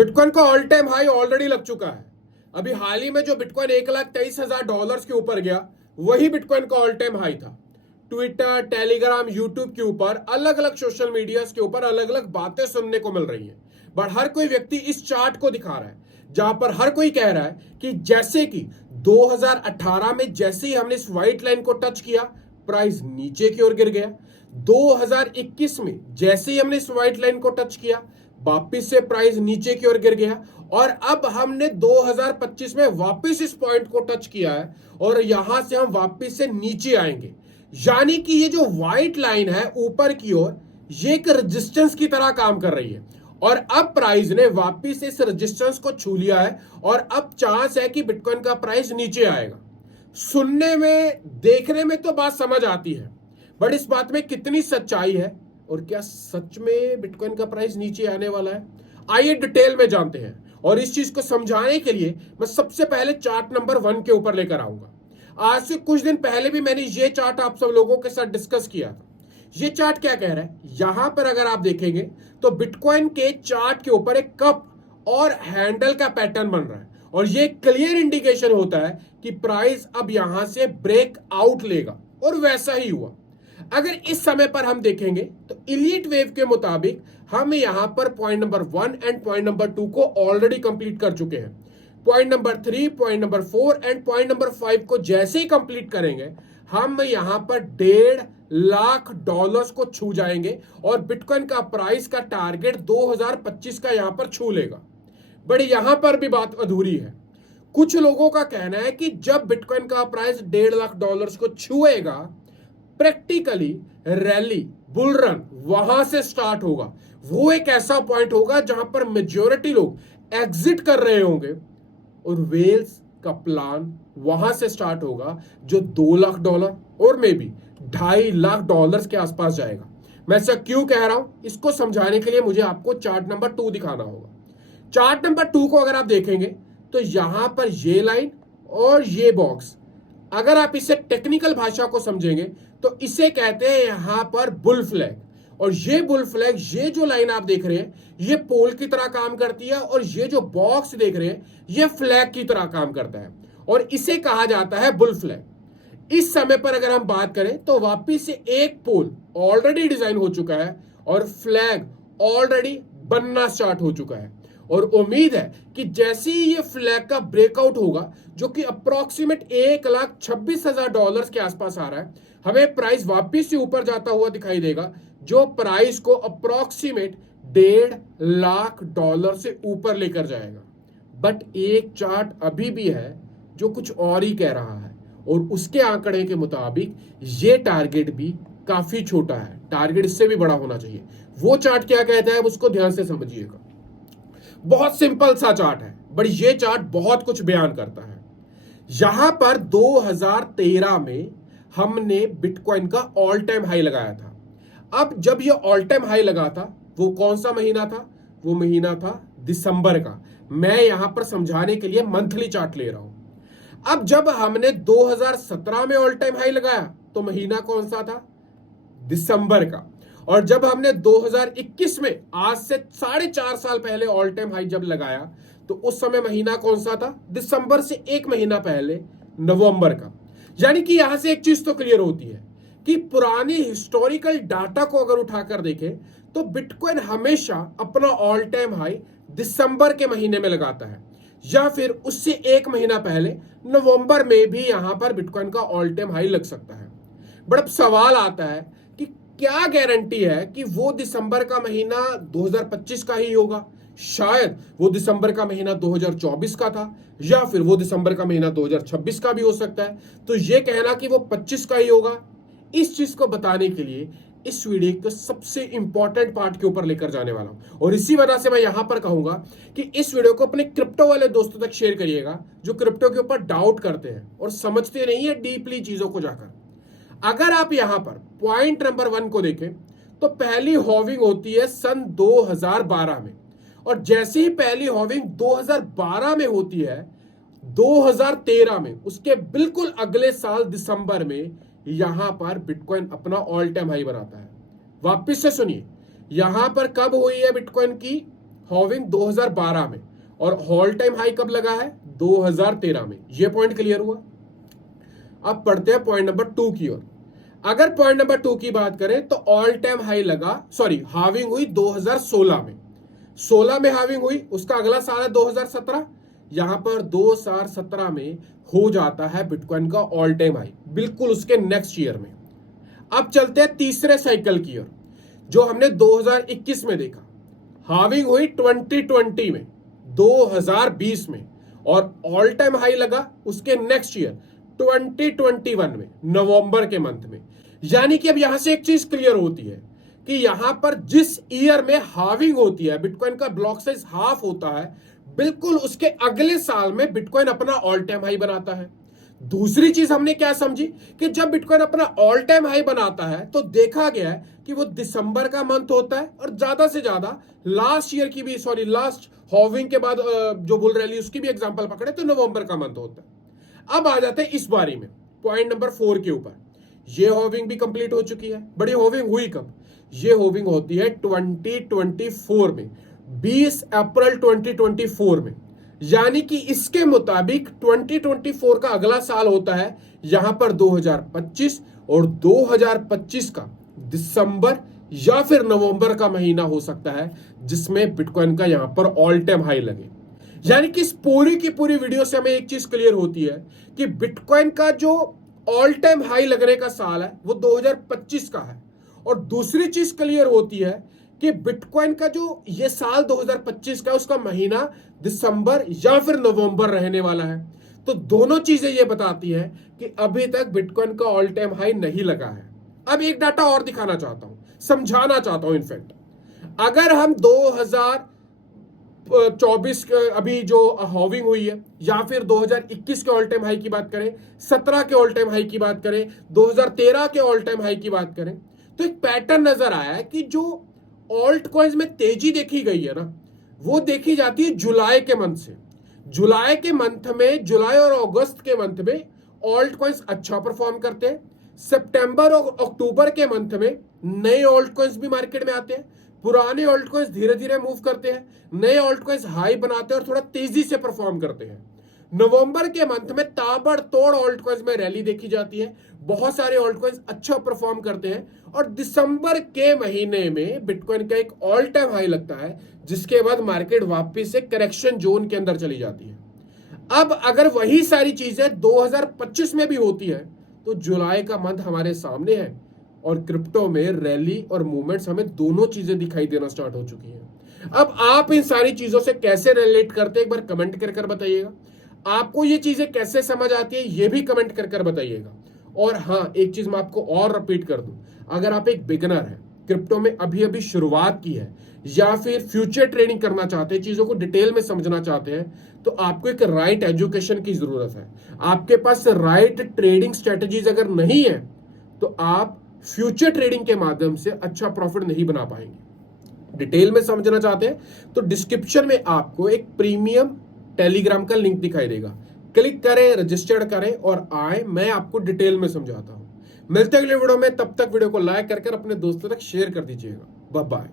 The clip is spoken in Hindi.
बिटकॉइन का ऑल टाइम हाई ऑलरेडी लग चुका है। अभी हाल ही में जो बिटकॉइन $1,23,000 के ऊपर गया, वही बिटकॉइन का ऑल टाइम हाई था। ट्विटर, टेलीग्राम, यूट्यूब के ऊपर अलग अलग सोशल मीडिया के ऊपर अलग अलग बातें सुनने को मिल रही हैं, बट हर कोई व्यक्ति इस चार्ट को दिखा रहा है जहां पर हर कोई कह रहा है कि जैसे कि 2018 में जैसे ही हमने इस व्हाइट लाइन को टच किया, प्राइस नीचे की ओर गिर गया। 2021 में जैसे ही हमने इस व्हाइट लाइन को टच किया, वापिस से प्राइस नीचे की ओर गिर गया, और अब हमने 2025 में वापस इस पॉइंट को टच किया है और यहां से हम वापस से नीचे आएंगे। यानी कि ये जो व्हाइट लाइन है ऊपर की ओर, ये एक रेजिस्टेंस की तरह काम कर रही है, और अब प्राइस ने वापस इस रेजिस्टेंस को छू लिया है और अब चांस है कि बिटकॉइन का प्राइस नीचे आएगा। सुनने में, देखने में तो बात समझ आती है, बट इस बात में कितनी सच्चाई है और क्या सच में बिटकॉइन का प्राइस नीचे आने वाला है? आइए डिटेल में जानते हैं, और इस चीज को समझाने के लिए मैं सबसे पहले चार्ट नंबर 1 के ऊपर लेकर आऊंगा। आज से कुछ दिन पहले भी मैंने ये चार्ट आप सब लोगों के साथ डिस्कस किया था। ये चार्ट क्या कह रहा है? यहां पर अगर आप देखेंगे तो बिटकॉइन के चार्ट के ऊपर एक कप और हैंडल का पैटर्न बन रहा है, और ये क्लियर इंडिकेशन होता है कि प्राइस अब यहां से ब्रेक आउट लेगा, और वैसा ही हुआ। अगर इस समय पर हम देखेंगे तो इलीट वेव के मुताबिक हम यहां पर point number 1 and point number 2 को ऑलरेडी कंप्लीट कर चुके हैं। Point number 3, point number 4 and point number 5 को जैसे ही कंप्लीट करेंगे, हम यहां पर $1.5 लाख को छू जाएंगे और बिटकॉइन का प्राइस का टारगेट 2025 का यहां पर छू लेगा। बट यहां पर भी बात अधूरी है। कुछ लोगों का कहना है कि जब बिटकॉइन का प्राइस $1.5 लाख को छुएगा, प्रैक्टिकली रैली, बुल रन वहां से स्टार्ट होगा। वो एक ऐसा पॉइंट होगा जहां पर मेजॉरिटी लोग एग्जिट कर रहे होंगे, और वेल्स का प्लान वहां से स्टार्ट होगा जो $2 लाख और मे बी $2.5 लाख के आसपास जाएगा। मैं ऐसा क्यों कह रहा हूं, इसको समझाने के लिए मुझे आपको चार्ट नंबर 2 दिखाना होगा। चार्ट नंबर 2 को अगर आप देखेंगे तो यहां पर ये लाइन और ये बॉक्स, अगर आप इसे टेक्निकल भाषा को समझेंगे तो इसे कहते हैं यहां पर बुल फ्लैग। और ये बुल फ्लैग, ये जो लाइन आप देख रहे हैं, ये पोल की तरह काम करती है, और ये जो बॉक्स देख रहे हैं, ये फ्लैग की तरह काम करता है, और इसे कहा जाता है बुल फ्लैग। इस समय पर अगर हम बात करें तो वापिस से एक पोल ऑलरेडी डिजाइन हो चुका है और फ्लैग ऑलरेडी बनना स्टार्ट हो चुका है, और उम्मीद है कि जैसे ही ये फ्लैग का ब्रेकआउट होगा, जो कि अप्रोक्सीमेट $1,26,000 के आसपास आ रहा है, हमें प्राइस वापिस से ऊपर जाता हुआ दिखाई देगा, जो प्राइस को अप्रोक्सीमेट $1.5 लाख से ऊपर लेकर जाएगा। बट एक चार्ट अभी भी है जो कुछ और ही कह रहा है, और उसके आंकड़े के मुताबिक ये टारगेट भी काफी छोटा है, टारगेट इससे भी बड़ा होना चाहिए। वो चार्ट क्या कहता है उसको ध्यान से समझिएगा। बहुत सिंपल सा चार्ट है, बट ये चार्ट बहुत कुछ बयान करता है। यहां पर 2013 में हमने बिटकॉइन का ऑल टाइम हाई लगाया था। अब जब ये ऑल टाइम हाई लगा था, वो कौन सा महीना था? वो महीना था दिसंबर का। मैं यहां पर समझाने के लिए मंथली चार्ट ले रहा हूं। अब जब हमने 2017 में ऑल टाइम हाई लगाया तो महीना कौन सा था? दिसंबर का। और जब हमने 2021 में, आज से 4.5 साल पहले ऑल टाइम हाई जब लगाया, तो उस समय महीना कौन सा था? दिसंबर से एक महीना पहले, नवंबर का। यानी कि यहां से एक चीज तो क्लियर होती है कि पुरानी हिस्टोरिकल डाटा को अगर उठाकर देखें तो बिटकॉइन हमेशा अपना ऑल टाइम हाई दिसंबर के महीने में लगाता है, या फिर उससे एक महीना पहले नवंबर में भी यहां पर बिटकॉइन का ऑल टाइम हाई लग सकता है। बट अब सवाल आता है कि क्या गारंटी है कि वो दिसंबर का महीना 2025 का ही होगा? शायद वो दिसंबर का महीना 2024 का था, या फिर वो दिसंबर का महीना 2026 का भी हो सकता है। तो ये कहना कि वो 25 का ही होगा, इस चीज को बताने के लिए इस वीडियो के सबसे इंपॉर्टेंट पार्ट के ऊपर लेकर जाने वाला हूं। और इसी वजह से मैं यहां पर कहूंगा कि इस वीडियो को अपने क्रिप्टो वाले दोस्तों तक शेयर करिएगा, जो क्रिप्टो के ऊपर डाउट करते हैं और समझते नहीं है डीपली चीजों को जाकर। अगर आप यहां पर पॉइंट नंबर 1 को देखें तो पहली होविंग होती है सन 2012 में, और जैसे ही पहली होविंग 2012 में होती है, 2013 में, उसके बिल्कुल अगले साल दिसंबर में यहां पर बिटकॉइन अपना ऑल टाइम हाई बनाता है। वापिस से सुनिए, यहां पर कब हुई है बिटकॉइन की हॉविंग 2012 में, और ऑल टाइम हाई कब लगा है? 2013 में। ये पॉइंट क्लियर हुआ। अब पढ़ते हैं पॉइंट नंबर 2 की ओर। अगर पॉइंट नंबर 2 की बात करें तो ऑल टाइम हाई लगा, सॉरी, हाविंग हुई 2016 में। 16 में हाविंग हुई, उसका अगला साल है 2017। यहां पर 2017 में हो जाता है बिटकॉइन का ऑल टाइम हाई, बिल्कुल उसके नेक्स्ट ईयर में। अब चलते हैं तीसरे साइकिल की ओर, जो हमने 2021 में देखा। हाविंग हुई 2020 में, 2020 में, और ऑल टाइम हाई लगा उसके नेक्स्ट ईयर 2021 में, नवंबर के मंथ में। यानी कि अब यहां से एक चीज क्लियर होती है कि यहां पर जिस ईयर में हाविंग होती है, बिटकॉइन का ब्लॉक साइज हाफ होता है, बिल्कुल उसके अगले साल में बिटकॉइन अपना ऑल टाइम हाई बनाता है। दूसरी चीज हमने क्या समझी कि जब बिटकॉइन अपना ऑल टाइम हाई बनाता है तो देखा गया है कि वो दिसंबर का मंथ होता है, और ज्यादा से ज्यादा लास्ट ईयर की भी, सॉरी, लास्ट हाविंग के बाद जो बुल रैली उसकी भी एग्जांपल पकड़े तो नवंबर का मंथ होता है। अब आ जाते हैं इस बारी में पॉइंट नंबर 4 के ऊपर। ये होविंग भी कंप्लीट हो चुकी है। बड़ी होविंग हुई कब? ये होविंग होती है 2024 में, 20 अप्रैल 2024 में। यानी कि इसके मुताबिक 2024 का अगला साल होता है यहां पर 2025, और 2025 का दिसंबर या फिर नवंबर का महीना हो सकता है जिसमें बिटकॉइन का यहां पर ऑल टाइम हाई लगे। यानी कि इस पूरी की पूरी वीडियो से हमें एक चीज क्लियर होती है कि बिटकॉइन का जो ऑल टाइम हाई लगने का साल है वो 2025 का है। और दूसरी चीज क्लियर होती है कि बिटकॉइन का जो ये साल 2025 का, उसका महीना दिसंबर या फिर नवंबर रहने वाला है। तो दोनों चीजें ये बताती है कि अभी तक बिटकॉइन का ऑल टाइम हाई नहीं लगा है। अब एक डाटा और दिखाना चाहता हूं, समझाना चाहता हूं। इनफैक्ट अगर हम 2024 अभी जो हॉविंग हुई है, या फिर 2021 के ऑल टाइम हाई की बात करें, 17 के ऑल टाइम हाई की बात करें, 2013 के ऑल टाइम हाई की बात करें, तो एक पैटर्न नजर आया है कि जो ऑल्ट कॉइन्स में तेजी देखी गई है ना, वो देखी जाती है जुलाई के मंथ से। जुलाई के मंथ में, जुलाई और अगस्त के मंथ में ऑल्ट कॉइन्स अच्छा परफॉर्म करते हैं। सितंबर और अक्टूबर के मंथ में नए ऑल्ट कॉइन्स भी मार्केट में आते हैं। पुराने ऑल्ट कॉइन्स धीरे धीरे मूव करते हैं, नए ऑल्ट कॉइन्स हाई बनाते हैं और थोड़ा तेजी से परफॉर्म करते हैं। नवंबर के मंथ में ताबड़तोड़ ऑल्ट कॉइन्स में रैली देखी जाती है, बहुत सारे ऑल्ट कॉइन्स अच्छा परफॉर्म करते हैं, और दिसंबर के महीने में बिटकॉइन का एक ऑल टाइम हाई लगता है, जिसके बाद मार्केट वापस से करेक्शन जोन के अंदर चली जाती है। अब अगर वही सारी चीजें 2025 में भी होती है तो जुलाई का मंथ हमारे सामने है, और क्रिप्टो में रैली और मूवमेंट्स हमें दोनों चीजें दिखाई देना स्टार्ट हो चुकी हैं। अब आप इन सारी चीजों से कैसे रिलेट करते हैं, एक बार कमेंट कर बताइएगा। आपको ये चीजें कैसे समझ आती है, ये भी कमेंट कर बताइएगा। और हाँ, एक चीज मैं आपको और रिपीट कर दूं, अगर आप एक बिगिनर है, क्रिप्टो में अभी अभी शुरुआत की है, या फिर फ्यूचर ट्रेडिंग करना चाहते हैं, चीजों को डिटेल में समझना चाहते हैं, तो आपको एक राइट एजुकेशन की जरूरत है। आपके पास राइट ट्रेडिंग स्ट्रेटजीज अगर नहीं है तो आप फ्यूचर ट्रेडिंग के माध्यम से अच्छा प्रॉफिट नहीं बना पाएंगे। डिटेल में समझना चाहते हैं तो डिस्क्रिप्शन में आपको एक प्रीमियम टेलीग्राम का लिंक दिखाई देगा, क्लिक करें, रजिस्टर्ड करें और आए, मैं आपको डिटेल में समझाता हूं। मिलते हैं अगले वीडियो में, तब तक वीडियो को लाइक कर अपने दोस्तों तक शेयर कर दीजिएगा। Bye bye.